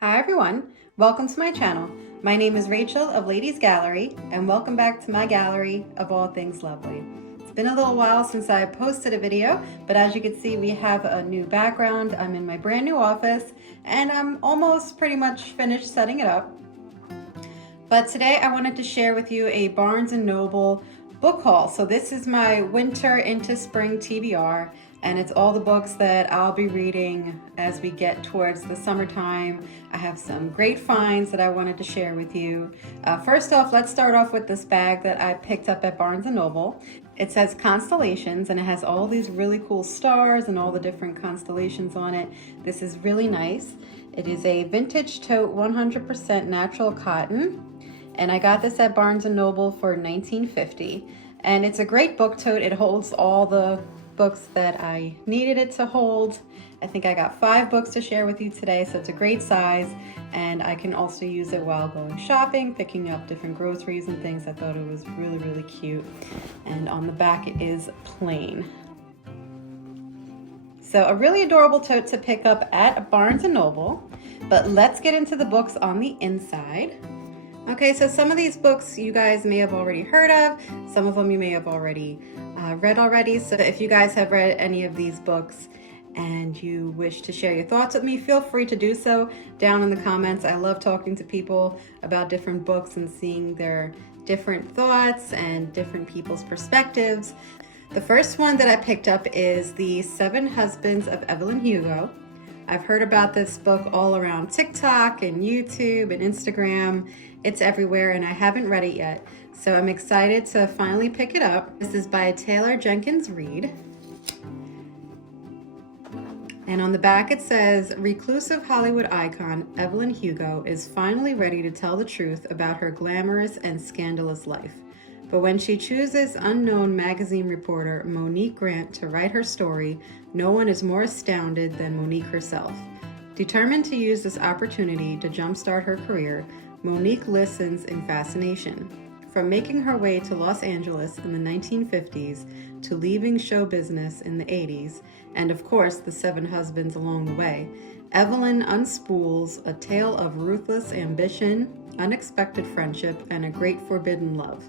Hi everyone, welcome to my channel. My name is Rachel of Ladies Gallery and welcome back to my gallery of all things lovely. It's been a little while since I posted a video, but as you can see we have a new background. I'm in my brand new office and I'm almost pretty much finished setting it up. But today I wanted to share with you a Barnes & Noble book haul. So this is my winter into spring TBR, and it's all the books that I'll be reading as we get towards the summertime. I have some great finds that I wanted to share with you. First off, let's start off with this bag that I picked up at Barnes & Noble. It says Constellations and it has all these really cool stars and all the different constellations on it. This is really nice. It is a vintage tote, 100% natural cotton. And I got this at Barnes & Noble for $19.50. And it's a great book tote. It holds all the books that I needed it to hold. I think I got 5 books to share with you today, so it's a great size. And I can also use it while going shopping, picking up different groceries and things. I thought it was really, really cute. And on the back it is plain. So a really adorable tote to pick up at Barnes & Noble. But let's get into the books on the inside. Okay, so some of these books you guys may have already heard of, some of them you may have already read already. So if you guys have read any of these books and you wish to share your thoughts with me, feel free to do so down in the comments. I love talking to people about different books and seeing their different thoughts and different people's perspectives. The first one that I picked up is The 7 Husbands of Evelyn Hugo. I've heard about this book all around TikTok and YouTube and Instagram. It's everywhere and I haven't read it yet. So I'm excited to finally pick it up. This is by Taylor Jenkins Reid. And on the back it says, reclusive Hollywood icon Evelyn Hugo is finally ready to tell the truth about her glamorous and scandalous life. But when she chooses unknown magazine reporter Monique Grant to write her story, no one is more astounded than Monique herself. Determined to use this opportunity to jumpstart her career, Monique listens in fascination. From making her way to Los Angeles in the 1950s to leaving show business in the 80s, and of course the 7 husbands along the way, Evelyn unspools a tale of ruthless ambition, unexpected friendship, and a great forbidden love.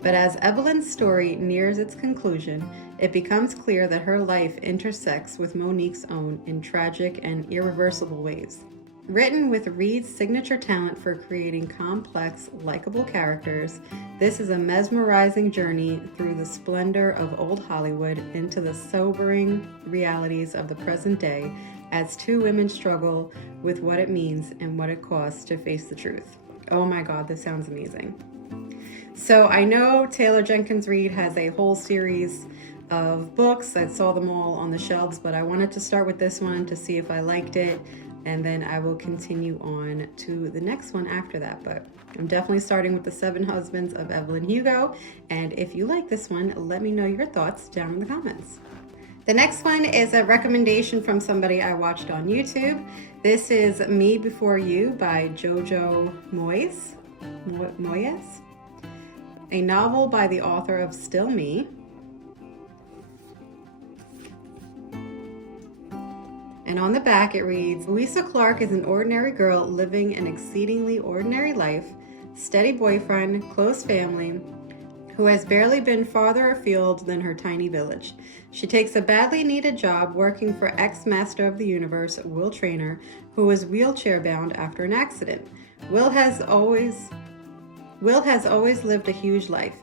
But as Evelyn's story nears its conclusion, it becomes clear that her life intersects with Monique's own in tragic and irreversible ways. Written with Reid's signature talent for creating complex, likable characters, this is a mesmerizing journey through the splendor of old Hollywood into the sobering realities of the present day as 2 women struggle with what it means and what it costs to face the truth. Oh my God, this sounds amazing. So I know Taylor Jenkins Reid has a whole series of books. I saw them all on the shelves, but I wanted to start with this one to see if I liked it, and then I will continue on to the next one after that. But I'm definitely starting with The 7 Husbands of Evelyn Hugo, and if you like this one, let me know your thoughts down in the comments. The next one is a recommendation from somebody I watched on YouTube. This is Me Before You by Jojo Moyes. A novel by the author of Still Me. And on the back it reads, Louisa Clark is an ordinary girl living an exceedingly ordinary life, steady boyfriend, close family, who has barely been farther afield than her tiny village. She takes a badly needed job working for ex-master of the universe, Will Traynor, who is wheelchair bound after an accident. Will has always lived a huge life.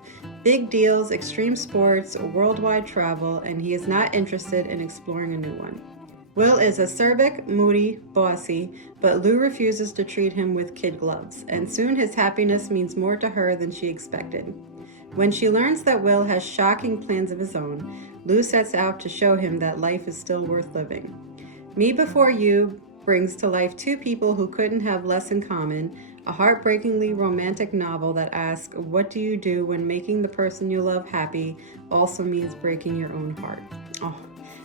Big deals, extreme sports, worldwide travel, and he is not interested in exploring a new one. Will is acerbic, moody, bossy, but Lou refuses to treat him with kid gloves, and soon his happiness means more to her than she expected. When she learns that Will has shocking plans of his own, Lou sets out to show him that life is still worth living. Me Before You brings to life 2 people who couldn't have less in common, a heartbreakingly romantic novel that asks, what do you do when making the person you love happy also means breaking your own heart? Oh,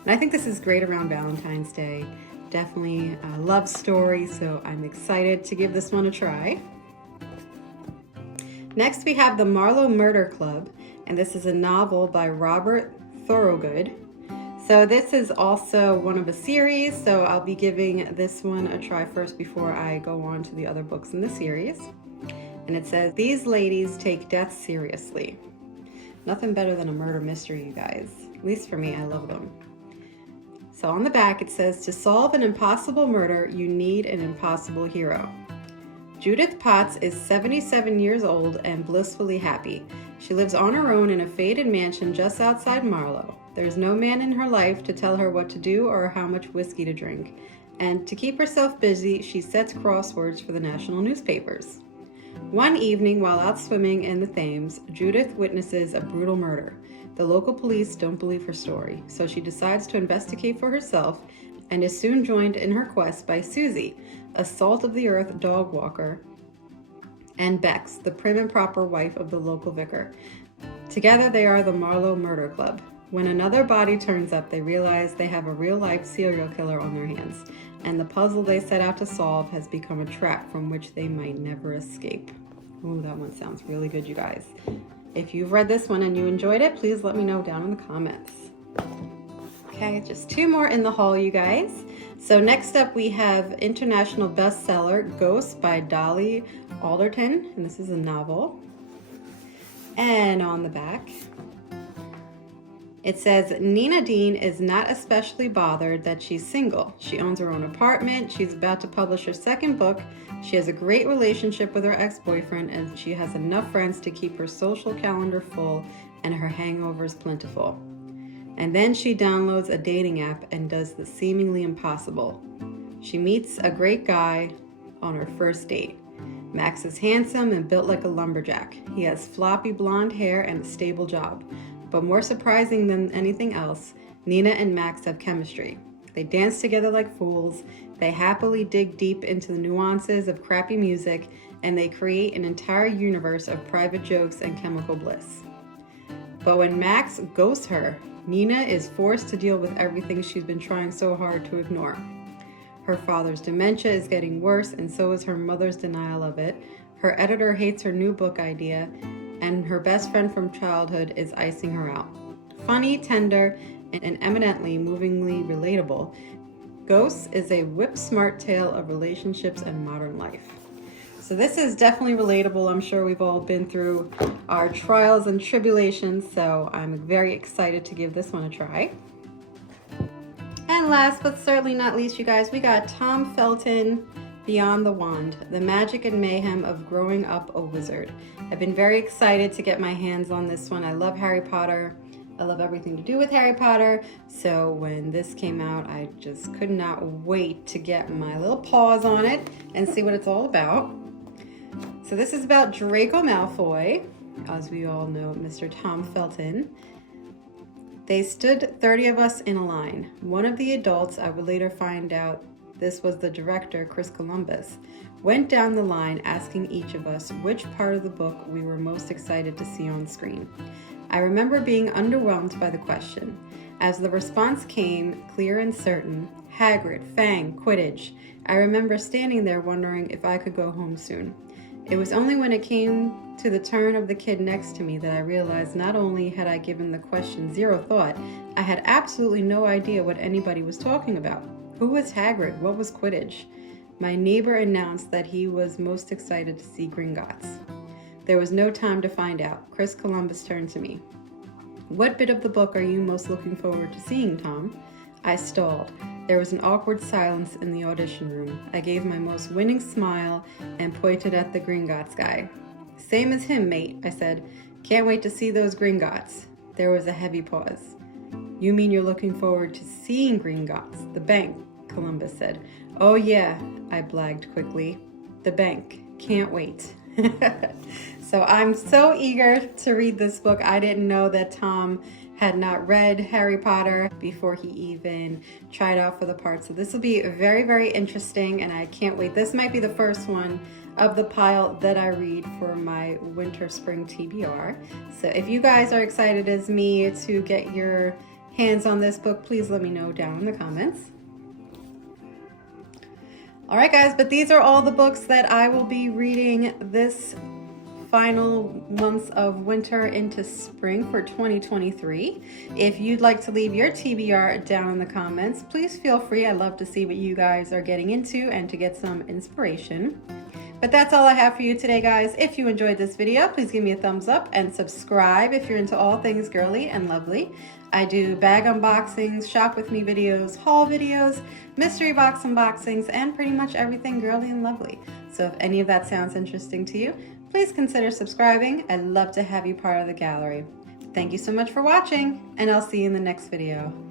and I think this is great around Valentine's Day. Definitely a love story, so I'm excited to give this one a try. Next we have The Marlowe Murder Club, and this is a novel by Robert Thorogood. So this is also one of a series, so I'll be giving this one a try first before I go on to the other books in the series. And it says, these ladies take death seriously. Nothing better than a murder mystery, you guys. At least for me, I love them. So on the back it says, to solve an impossible murder, you need an impossible hero. Judith Potts is 77 years old and blissfully happy. She lives on her own in a faded mansion just outside Marlow. There's no man in her life to tell her what to do or how much whiskey to drink. And to keep herself busy, she sets crosswords for the national newspapers. One evening, while out swimming in the Thames, Judith witnesses a brutal murder. The local police don't believe her story, so she decides to investigate for herself and is soon joined in her quest by Susie, a salt-of-the-earth dog walker, and Bex, the prim and proper wife of the local vicar. Together they are the Marlow Murder Club. When another body turns up, they realize they have a real-life serial killer on their hands, and the puzzle they set out to solve has become a trap from which they might never escape. Ooh, that one sounds really good, you guys. If you've read this one and you enjoyed it, please let me know down in the comments. Okay, just two more in the haul, you guys. So next up we have international bestseller Ghosts by Dolly Alderton, and this is a novel. And on the back it says, Nina Dean is not especially bothered that she's single. She owns her own apartment, she's about to publish her second book, she has a great relationship with her ex-boyfriend, and she has enough friends to keep her social calendar full and her hangovers plentiful. And then she downloads a dating app and does the seemingly impossible. She meets a great guy on her first date. Max is handsome and built like a lumberjack. He has floppy blonde hair and a stable job. But more surprising than anything else, Nina and Max have chemistry. They dance together like fools, they happily dig deep into the nuances of crappy music, and they create an entire universe of private jokes and chemical bliss. But when Max ghosts her, Nina is forced to deal with everything she's been trying so hard to ignore. Her father's dementia is getting worse, and so is her mother's denial of it. Her editor hates her new book idea, and her best friend from childhood is icing her out. Funny, tender, and eminently movingly relatable, Ghosts is a whip-smart tale of relationships and modern life. So this is definitely relatable. I'm sure we've all been through our trials and tribulations, so I'm very excited to give this one a try. And last but certainly not least, you guys, we got Tom Felton, Beyond the Wand, the magic and mayhem of growing up a wizard. I've been very excited to get my hands on this one. I love Harry Potter. I love everything to do with Harry Potter. So when this came out, I just could not wait to get my little paws on it and see what it's all about. So this is about Draco Malfoy, as we all know, Mr. Tom Felton. They stood 30 of us in a line. One of the adults, I would later find out this was the director, Chris Columbus, went down the line asking each of us which part of the book we were most excited to see on screen. I remember being underwhelmed by the question. As the response came, clear and certain, Hagrid, Fang, Quidditch, I remember standing there wondering if I could go home soon. It was only when it came to the turn of the kid next to me that I realized not only had I given the question zero thought, I had absolutely no idea what anybody was talking about. Who was Hagrid? What was Quidditch? My neighbor announced that he was most excited to see Gringotts. There was no time to find out. Chris Columbus turned to me. What bit of the book are you most looking forward to seeing, Tom? I stalled. There was an awkward silence in the audition room. I gave my most winning smile and pointed at the Gringotts guy. Same as him, mate, I said. Can't wait to see those Gringotts. There was a heavy pause. You mean you're looking forward to seeing Gringotts? The bank, Columbus said. Oh yeah, I blagged quickly. The bank. Can't wait. So I'm so eager to read this book. I didn't know that Tom had not read Harry Potter before he even tried out for the part. So this will be very, very interesting, and I can't wait. This might be the first one of the pile that I read for my winter spring TBR. So if you guys are excited as me to get your hands on this book, please let me know down in the comments. All right, guys, but these are all the books that I will be reading this final months of winter into spring for 2023. If you'd like to leave your TBR down in the comments, please feel free. I love to see what you guys are getting into and to get some inspiration. But that's all I have for you today, guys. If you enjoyed this video, please give me a thumbs up and subscribe if you're into all things girly and lovely. I do bag unboxings, shop with me videos, haul videos, mystery box unboxings, and pretty much everything girly and lovely. So if any of that sounds interesting to you, please consider subscribing. I'd love to have you part of the gallery. Thank you so much for watching, and I'll see you in the next video.